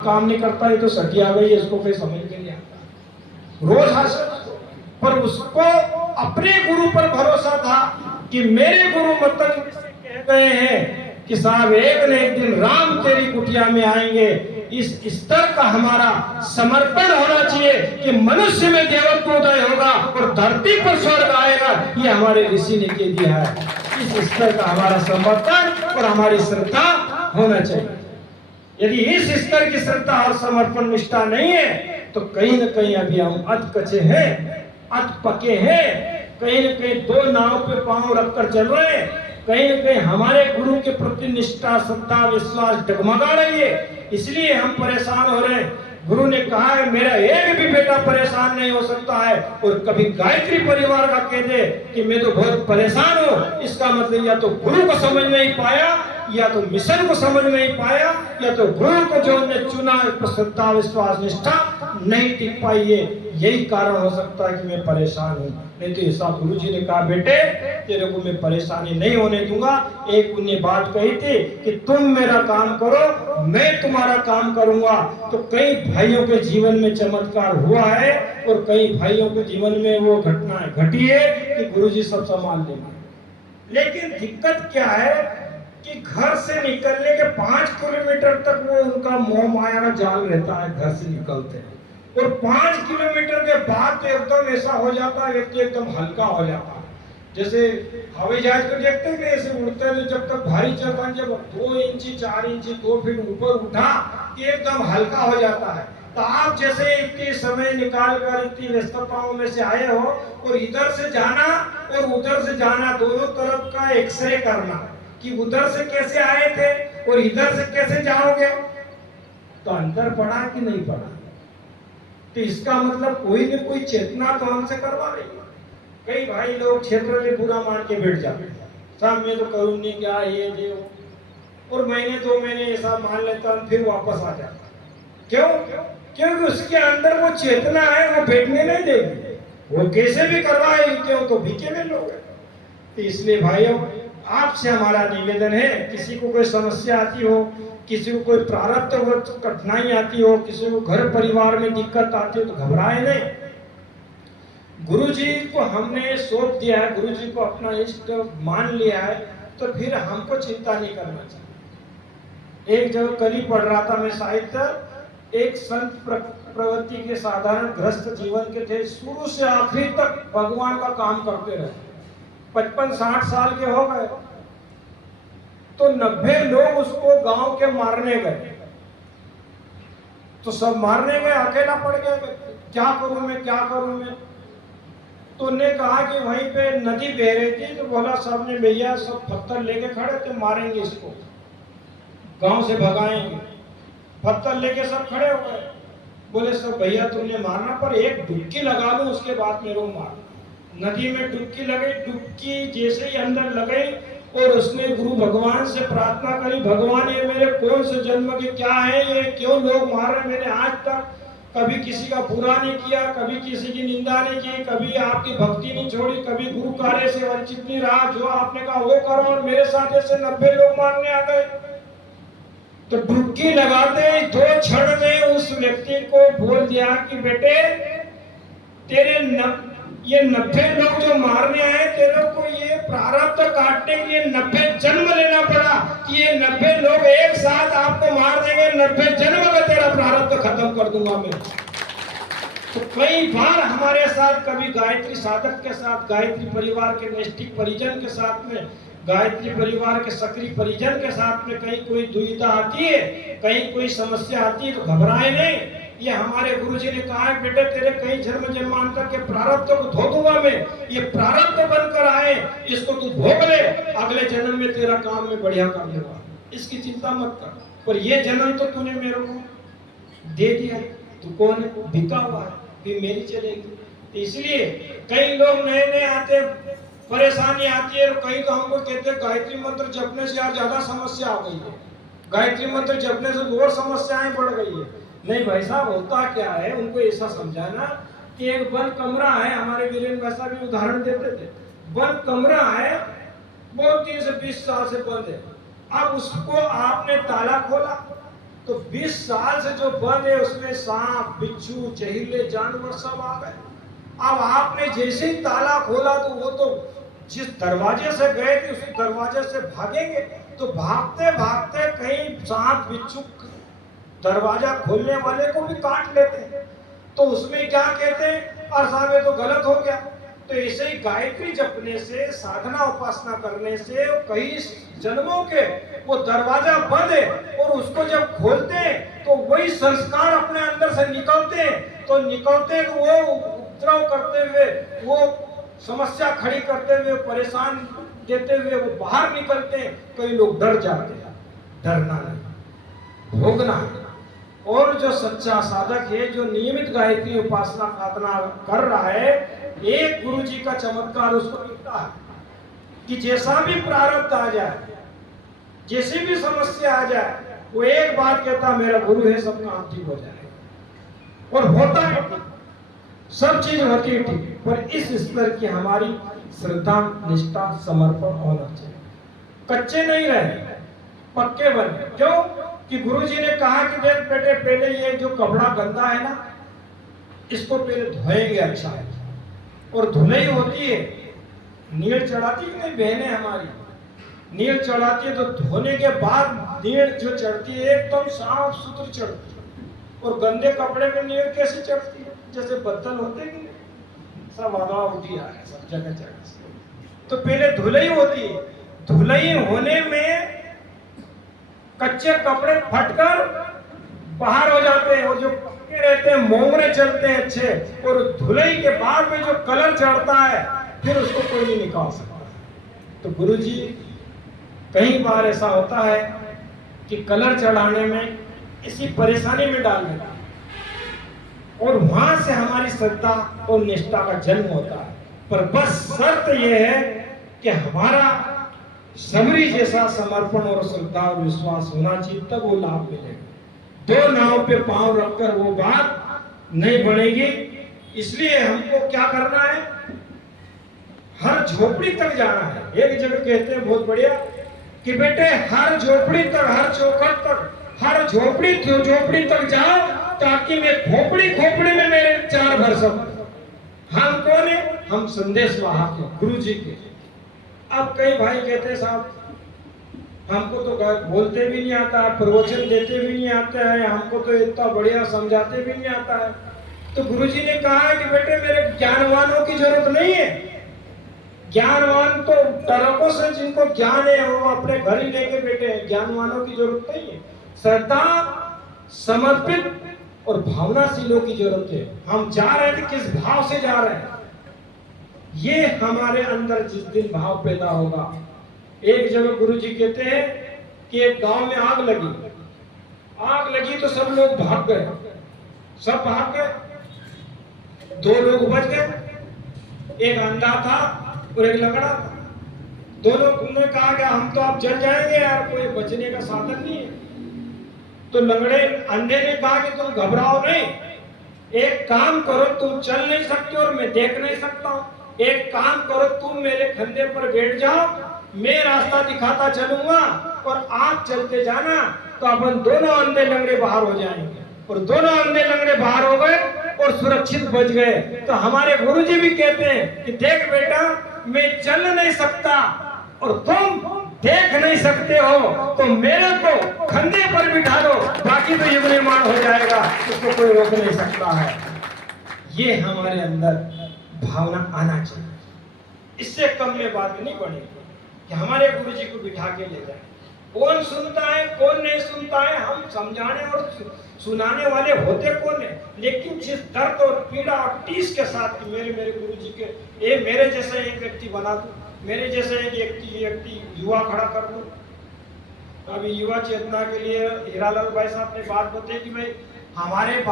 काम नहीं करता, ये तो सटी आ गई है, इसको कोई समझ में नहीं आता। रोज हासिल, पर उसको अपने गुरु पर भरोसा था कि मेरे गुरु मतंग कह गए हैं कि साहब एक न एक दिन राम तेरी कुटिया में आएंगे। इस स्तर का हमारा समर्पण होना चाहिए कि मनुष्य में देवत्व उदय होगा और धरती पर स्वर्ग आएगा। ये हमारे ऋषि ने कह दिया है। इस स्तर का हमारा समर्पण और हमारी श्रद्धा होना चाहिए। यदि इस स्तर की श्रद्धा और समर्पण निष्ठा नहीं है तो कहीं न कहीं अभी हम अध कच्चे हैं, अध पके हैं, कहीं न कहीं दो नाव पे पांव रखकर चल रहे हैं। कहीं न कहीं हमारे गुरु के प्रति निष्ठा, श्रद्धा, विश्वास डगमगा रही है, इसलिए हम परेशान हो रहे हैं। गुरु ने कहा है मेरा एक भी बेटा परेशान नहीं हो सकता है। और कभी गायत्री परिवार का कह दे कि मैं तो बहुत परेशान हूँ, इसका मतलब या तो गुरु को समझ नहीं पाया, या तो मिशन को समझ नहीं पाया, या तो गुरु को जो हमने चुना श्रद्धा, विश्वास, निष्ठा नहीं टिक पाई है। यही कारण हो सकता है कि मैं परेशान हूँ। नहीं तो ऐसा गुरु जी ने कहा बेटे तेरे को मैं परेशानी नहीं होने दूंगा। एक उन्हें बात कही थी कि तुम मेरा काम करो, मैं तुम्हारा काम करूंगा। तो कई भाइयों के जीवन में चमत्कार हुआ है और कई भाइयों के जीवन में वो घटना घटी है कि गुरु जी सब संभाल लेंगे। लेकिन दिक्कत क्या है कि घर से निकलने के 5 किलोमीटर तक वो उनका मोह माया का जाल रहता है। घर से निकलते हैं और 5 किलोमीटर के बाद तो एकदम ऐसा हो जाता है, व्यक्ति एकदम हल्का हो जाता है। जैसे हवाई जहाज को देखते हैं कि ऐसे उड़ते हैं, जब तक भारी चढ़ान जब 2 इंची 4 इंची 2 फीट ऊपर उठा कि एकदम हल्का हो जाता है। तो आप जैसे इतने समय निकाल कर इतनी व्यस्तताओं में से आए हो और इधर से जाना और उधर से जाना, दोनों तरफ का एक्सरे करना कि उधर से कैसे आए थे और इधर से कैसे जाओगे, तो अंतर पड़ा कि नहीं पड़ा। तो इसका मतलब कोई न कोई चेतना तो हमसे करवा रही है। कई भाई लोग क्षेत्र में बुरा मान के बैठ जाते हैं, साहब मैं तो करूँ नहीं क्या ये दे, और महीने 2 महीने ऐसा मान लेता हूँ, फिर वापस आ जाता। क्यों? क्योंकि उसके अंदर वो चेतना है, वो बैठने नहीं देगी। वो कैसे भी करवाए क्यों, तो भीखे में लोग हैं। तो इसलिए भाइयों आपसे हमारा निवेदन है, किसी को कोई समस्या आती हो, किसी को कोई प्रारब्ध कठिनाई आती हो, किसी को घर परिवार में दिक्कत आती हो, तो घबराए नहीं। गुरुजी को हमने सौंप दिया है, गुरुजी को अपना इष्ट मान लिया है, तो फिर हमको चिंता नहीं करना चाहिए। एक जगह कल ही पढ़ रहा था मैं साहित्य, एक संत प्रवृत्ति के साधारण ग्रस्त जीवन के थे, शुरू से आखिरी तक भगवान का काम करते रहे, 55-60 साल के हो गए तो 90 लोग उसको गांव के मारने गए। तो सब मारने गए, अकेला पड़ गया, क्या करूं मैं, क्या करूं मैं। तो उन्होंने कहा कि वहीं पे नदी बह रही थी, तो बोला सब ने भैया सब पत्थर लेके खड़े थे, मारेंगे इसको, गांव से भगाएंगे। पत्थर लेके सब खड़े हो गए, बोले सब भैया तुमने मारना, पर एक डुबकी लगा लो उसके बाद मेरे को मार। नदी में डुबकी लगी, डुबकी जैसे ही अंदर लगई और उसने गुरु भगवान से प्रार्थना करी, भगवान ये मेरे कौन से जन्म के क्या है, ये क्यों लोग मार रहे, मैंने आज तक कभी किसी का बुरा नहीं किया, कभी किसी की निंदा नहीं की, कभी आपकी भक्ति नहीं छोड़ी, कभी गुरु कार्य से वंचित नहीं रहा, जो आपने कहा वो करो, और मेरे साथ ऐसे 90 लोग मारने आ गए। तो डुबकी लगाते 2 क्षण में उस व्यक्ति को बोल दिया कि बेटे तेरे ये 90 लोग जो मारने आए, तेरे को ये प्रारब्ध काटने के लिए 90 जन्म लेना पड़ा कि ये 90 लोग एक साथ आपको मार देंगे, 90 जन्म का तेरा प्रारब्ध खत्म कर दूंगा मैं। तो कई बार हमारे साथ, कभी गायत्री साधक के साथ, गायत्री परिवार के नैष्ठिक परिजन के साथ में, गायत्री परिवार के सक्रिय परिजन के साथ में कहीं कोई दुविधा आती है, कहीं कोई समस्या आती है, तो घबराए नहीं। ये हमारे गुरुजी ने कहा है बेटे तेरे कई जन्म जन्मांतर के प्रारब्ध को धो दूंगा मैं, ये प्रारब्ध बनकर आए, इसको तू भोग ले, अगले जन्म में तेरा काम में बढ़िया कर दूंगा, इसकी चिंता मत कर। पर ये जन्म तो तूने मेरे को दे दिया, तू कौन है, बिका हुआ है, फिर मेरी चलेगी। इसलिए कई लोग नए नए आते, परेशानी आती है, कई तो हमको कहते गायत्री मंत्र जपने से यार ज्यादा समस्या आ गई है, गायत्री मंत्र जपने से और समस्याएं बढ़ गई है। नहीं भाई साहब, होता क्या है, उनको ऐसा समझाना कि एक बंद कमरा है, हमारे वीरेंद्र वैसा भी उदाहरण देते थे, बंद कमरा है, वो 30 से 20 साल से बंद है। अब उसको आपने ताला खोला, तो 20 साल से जो बंद है उसमें सांप, बिच्छू, जहरीले जानवर सब आ गए। अब आपने जैसे ही ताला खोला तो वो तो जिस दरवाजे से गए थे उसी दरवाजे से भागेंगे, तो भागते भागते कहीं सांप बिच्छू दरवाजा खोलने वाले को भी काट लेते हैं। तो उसमें क्या कहते हैं, और साहब ये तो गलत हो गया। तो ऐसे ही गायत्री जपने से, साधना उपासना करने से कई जन्मों के वो दरवाजा बंद है, और उसको जब खोलते हैं तो वही संस्कार अपने अंदर से निकलते हैं। तो निकलते तो वो उपद्रव करते हुए, वो समस्या खड़ी करते हुए, परेशान देते हुए वो बाहर निकलते हैं। कई लोग डर जाते हैं। डरना नहीं, भोगना है। और जो सच्चा साधक है, जो नियमित गायत्री उपासना साधना कर रहा है, एक गुरु जी का चमत्कार उसको मिलता है कि जैसा भी प्रारब्ध आ जाए, जैसी भी समस्या आ जाए, वो एक बात कहता, मेरा गुरु है, सब काम ठीक हो जाएगा। और होता है, सब चीज होती है ठीक, पर इस स्तर की हमारी श्रद्धा, निष्ठा, समर्पण होना चाहिए। कच्चे नहीं रहे, पक्के बने। क्यों कि गुरु जी ने कहा कि देख बेटे, पहले ये जो कपड़ा गंदा है ना, इसको पहले धोएंगे अच्छा है। और धुलाई होती है, नील चढ़ाती है नहीं बहनें हमारी, नील चढ़ाती है तो धोने के बाद नील जो चढ़ती है एकदम साफ सुथरी चढ़ती है। और गंदे कपड़े में नील कैसे चढ़ती है, जैसे बदल होते कि सब हवा उठी आ है सब जगह जगह से। तो पहले धुलाई होती है, धुलाई होने में कच्चे कपड़े फटकर बाहर हो जाते हैं, और जो पक्के रहते हैं मोंगरे चलते हैं अच्छे। और धुलाई के बाद में जो कलर चढ़ता है, फिर उसको कोई नहीं निकाल सकता। तो गुरुजी कई बार ऐसा होता है कि कलर चढ़ाने में इसी परेशानी में डाल देता है, और वहां से हमारी श्रद्धा और निष्ठा का जन्म होता है। पर बस शर्त यह है कि हमारा सबरी जैसा समर्पण और श्रद्धा और विश्वास होना चाहिए, तब वो लाभ मिलेगा। दो नाव पे पांव रखकर वो बात नहीं बनेगी। इसलिए हमको क्या करना है, हर झोपड़ी तक जाना है। एक जगह कहते हैं बहुत बढ़िया कि बेटे हर झोपड़ी तक, हर चौखट तक, हर झोपड़ी तक जाओ, ताकि मैं खोपड़ी खोपड़ी में मेरे चार भर सकूं। हम कौन है, हम संदेश वाहक हैं गुरु जी के। अब कई भाई कहते हैं साहब हमको तो बोलते भी नहीं आता, प्रवचन देते भी नहीं आते हैं, हमको तो इतना बढ़िया समझाते भी नहीं आता है। तो गुरुजी ने कहा है कि बेटे मेरे ज्ञानवानों की जरूरत नहीं है। ज्ञानवान तो टरकों से जिनको ज्ञान है वो अपने घर ही लेके बैठे हैं, ज्ञानवानों की जरूरत नहीं है। श्रद्धा, समर्पित और भावनाशीलों की जरूरत है। हम जा रहे थे किस भाव से जा रहे हैं, ये हमारे अंदर जिस दिन भाव पैदा होगा। एक जगह गुरुजी कहते हैं कि एक गांव में आग लगी तो सब लोग भाग गए, सब भाग गए। दो लोग बच गए, एक अंधा था और एक लंगड़ा था। दोनों ने कहा कि हम तो आप जल जाएंगे यार, कोई बचने का साधन नहीं है। तो अंधे ने कहा कि तुम घबराओ नहीं, एक काम करो, तुम चल नहीं सकते और मैं देख नहीं सकता हूं, एक काम करो, तुम मेरे कंधे पर बैठ जाओ, मैं रास्ता दिखाता चलूंगा और आप चलते जाना, तो अपन दोनों अंधे लंगड़े बाहर हो जाएंगे। और दोनों अंधे लंगड़े बाहर हो गए और सुरक्षित बच गए। तो हमारे गुरुजी भी कहते हैं कि देख बेटा, मैं चल नहीं सकता और तुम देख नहीं सकते हो, तो मेरे को कंधे पर बिठा दो, बाकी तो युग निर्माण हो जाएगा, उसको कोई रोक नहीं सकता है। ये हमारे अंदर भावना आना चाहिए। इससे कम में बात नहीं बनेगी कि हमारे गुरुजी को बिठा के ले जाए। कौन सुनता है कौन नहीं सुनता है, हम समझाने और सुनाने वाले होते कौन है, लेकिन जिस दर्द और पीड़ा और टीस के साथ मेरे गुरुजी के ये मेरे जैसा एक व्यक्ति बना दूं, मेरे जैसा एक व्यक्ति युवा खड़ा कर दूं। अभी युवा चेतना के लिए हीरालाल भाई साहब ने बात बताई कि भाई हमारे